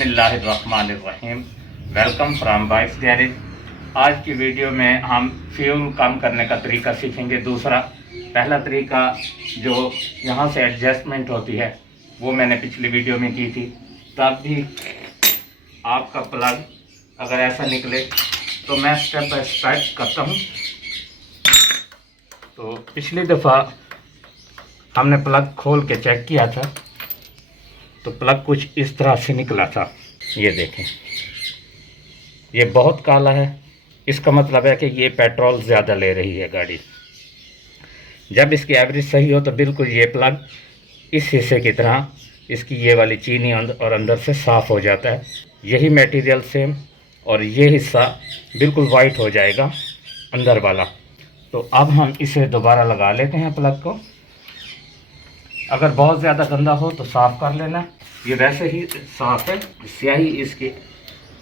बिस्मिल्लाहिर्रहमानिर्रहीम। Welcome from wife garage. आज की वीडियो में हम फ्यूल कम करने का तरीका सीखेंगे। पहला तरीका जो यहाँ से एडजस्टमेंट होती है वो मैंने पिछली वीडियो में की थी। तब भी आपका प्लग अगर ऐसा निकले तो मैं स्टेप बाय स्टेप करता हूँ। तो पिछली दफ़ा हमने प्लग खोल के चेक किया था तो प्लग कुछ इस तरह से निकला था। ये देखें, ये बहुत काला है। इसका मतलब है कि ये पेट्रोल ज़्यादा ले रही है गाड़ी। जब इसकी एवरेज सही हो तो बिल्कुल ये प्लग इस हिस्से की तरह इसकी ये वाली चीनी और अंदर से साफ़ हो जाता है। यही मटेरियल सेम और ये हिस्सा बिल्कुल वाइट हो जाएगा अंदर वाला। तो अब हम इसे दोबारा लगा लेते हैं प्लग को। अगर बहुत ज़्यादा गंदा हो तो साफ़ कर लेना। ये वैसे ही साफ़ है, स्याही इसकी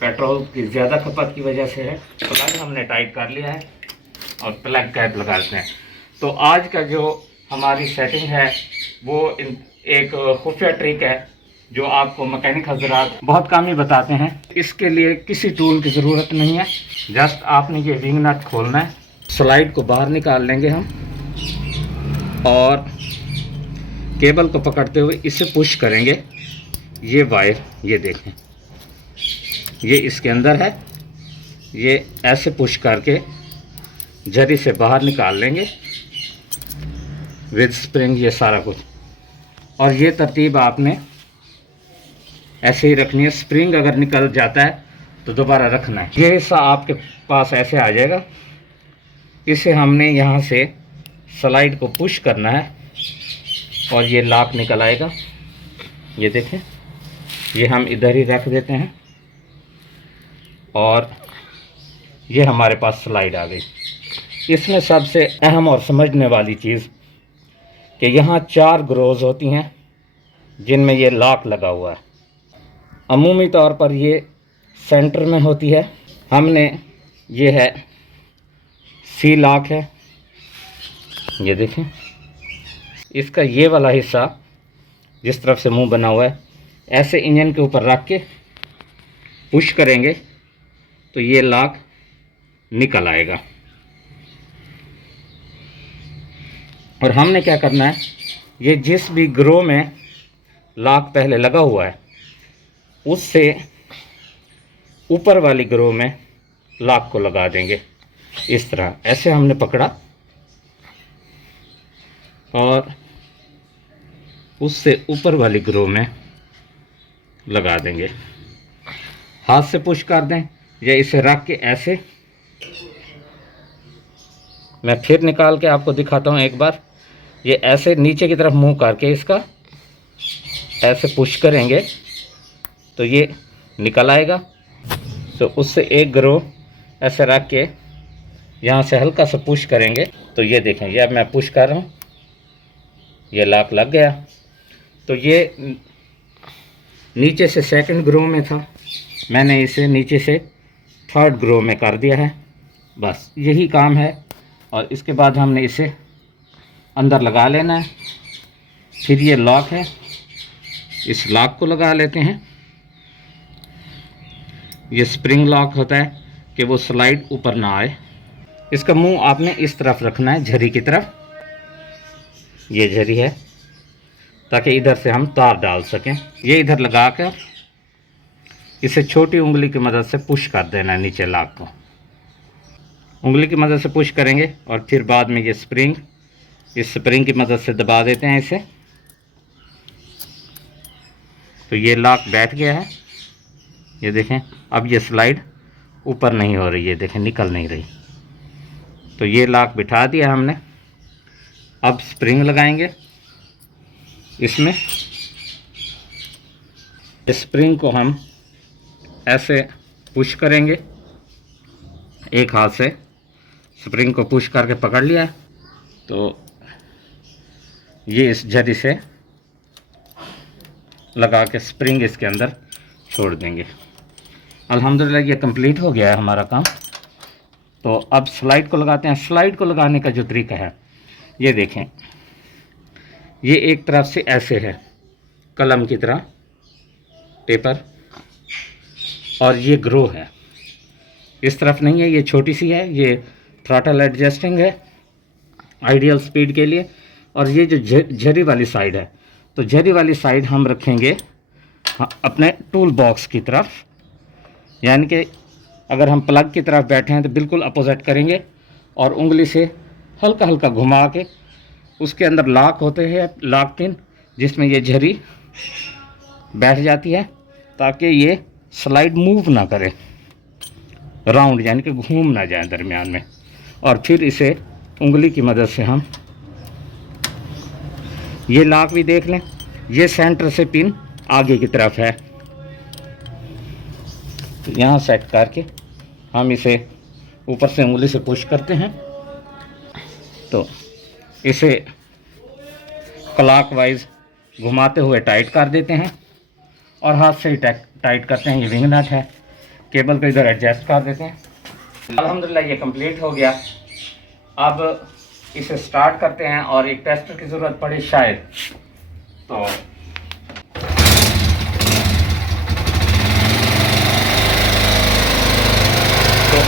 पेट्रोल की ज़्यादा खपत की वजह से है। प्लग हमने टाइट कर लिया है और प्लग कैप लगा देते हैं। तो आज का जो हमारी सेटिंग है वो एक खुफिया ट्रिक है जो आपको मैकेनिक हजरात बहुत कम ही बताते हैं। इसके लिए किसी टूल की ज़रूरत नहीं है, जस्ट आपने ये विंग नट खोलना है। स्लाइड को बाहर निकाल लेंगे हम और केबल को पकड़ते हुए इसे पुश करेंगे। ये वायर, ये देखें, ये इसके अंदर है। ये ऐसे पुश करके जरी से बाहर निकाल लेंगे विद स्प्रिंग, ये सारा कुछ। और ये तरतीब आपने ऐसे ही रखनी है। स्प्रिंग अगर निकल जाता है तो दोबारा रखना है। ये हिस्सा आपके पास ऐसे आ जाएगा। इसे हमने यहाँ से स्लाइड को पुश करना है और ये लॉक निकल आएगा। ये देखें, ये हम इधर ही रख देते हैं और ये हमारे पास स्लाइड आ गई। इसमें सबसे अहम और समझने वाली चीज़ कि यहाँ 4 ग्रोज होती हैं जिनमें ये लॉक लगा हुआ है। अमूमी तौर पर ये सेंटर में होती है। हमने ये है सी लॉक है, ये देखें। इसका ये वाला हिस्सा जिस तरफ से मुंह बना हुआ है ऐसे इंजन के ऊपर रख के पुश करेंगे तो ये लॉक निकल आएगा। और हमने क्या करना है, ये जिस भी ग्रो में लॉक पहले लगा हुआ है उससे ऊपर वाली ग्रो में लॉक को लगा देंगे। इस तरह ऐसे हमने पकड़ा और उससे ऊपर वाली ग्रो में लगा देंगे। हाथ से पुश कर दें या इसे रख के ऐसे। मैं फिर निकाल के आपको दिखाता हूँ एक बार। ये ऐसे नीचे की तरफ मुंह करके इसका ऐसे पुश करेंगे तो ये निकल आएगा। तो उससे एक ग्रो ऐसे रख के यहाँ से हल्का सा पुश करेंगे तो ये देखें, ये अब मैं पुश कर रहा हूँ, ये लॉक लग गया। तो ये नीचे से सेकंड ग्रो में था, मैंने इसे नीचे से थर्ड ग्रो में कर दिया है। बस यही काम है। और इसके बाद हमने इसे अंदर लगा लेना है। फिर ये लॉक है, इस लॉक को लगा लेते हैं। ये स्प्रिंग लॉक होता है कि वो स्लाइड ऊपर ना आए। इसका मुंह आपने इस तरफ रखना है, झरी की तरफ। ये झरी है ताकि इधर से हम तार डाल सकें। ये इधर लगा कर इसे छोटी उंगली की मदद से पुश कर देना है नीचे लॉक को। उंगली की मदद से पुश करेंगे और फिर बाद में ये स्प्रिंग, इस स्प्रिंग की मदद से दबा देते हैं इसे। तो ये लॉक बैठ गया है। ये देखें, अब ये स्लाइड ऊपर नहीं हो रही है, देखें निकल नहीं रही। तो ये लॉक बिठा दिया हमने। अब स्प्रिंग लगाएंगे इसमें। स्प्रिंग को हम ऐसे पुश करेंगे, एक हाथ से स्प्रिंग को पुश करके पकड़ लिया तो ये इस झरी से लगा के स्प्रिंग इसके अंदर छोड़ देंगे। अल्हम्दुलिल्लाह ये कंप्लीट हो गया है हमारा काम। तो अब स्लाइड को लगाते हैं। स्लाइड को लगाने का जो तरीका है ये देखें, ये एक तरफ से ऐसे है कलम की तरह पेपर, और ये ग्रो है, इस तरफ नहीं है, ये छोटी सी है। ये थ्रॉटल एडजस्टिंग है आइडियल स्पीड के लिए। और ये जो झरी वाली साइड है, तो झरी वाली साइड हम रखेंगे अपने टूल बॉक्स की तरफ, यानी कि अगर हम प्लग की तरफ बैठे हैं तो बिल्कुल अपोजिट करेंगे और उंगली से हल्का हल्का घुमा के उसके अंदर लॉक होते हैं, लॉक पिन, जिसमें ये झरी बैठ जाती है ताकि ये स्लाइड मूव ना करे, राउंड यानी कि घूम ना जाए दरमियान में। और फिर इसे उंगली की मदद से हम ये लॉक भी देख लें, ये सेंटर से पिन आगे की तरफ है, तो यहाँ सेट करके हम इसे ऊपर से उंगली से पुश करते हैं तो इसे क्लॉकवाइज घुमाते हुए टाइट कर देते हैं और हाथ से ही टाइट करते हैं। ये विंग नट है, केबल को इधर एडजस्ट कर देते हैं। अल्हम्दुलिल्लाह ये कंप्लीट हो गया। अब इसे स्टार्ट करते हैं और एक टेस्टर की ज़रूरत पड़े शायद, तो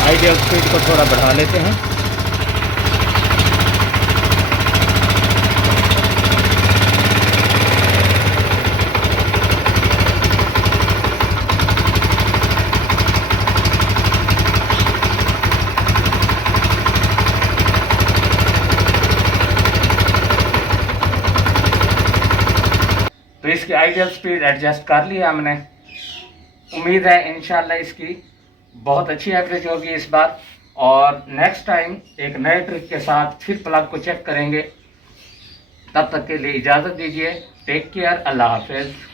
आइडियल स्पीड को थोड़ा बढ़ा लेते हैं। तो इसकी आइडियल स्पीड एडजस्ट कर लिया हमने। उम्मीद है इंशाल्लाह इसकी बहुत अच्छी एवरेज होगी इस बार। और नेक्स्ट टाइम एक नए ट्रिक के साथ फिर प्लग को चेक करेंगे। तब तक के लिए इजाज़त दीजिए। टेक केयर, अल्लाह हाफिज़।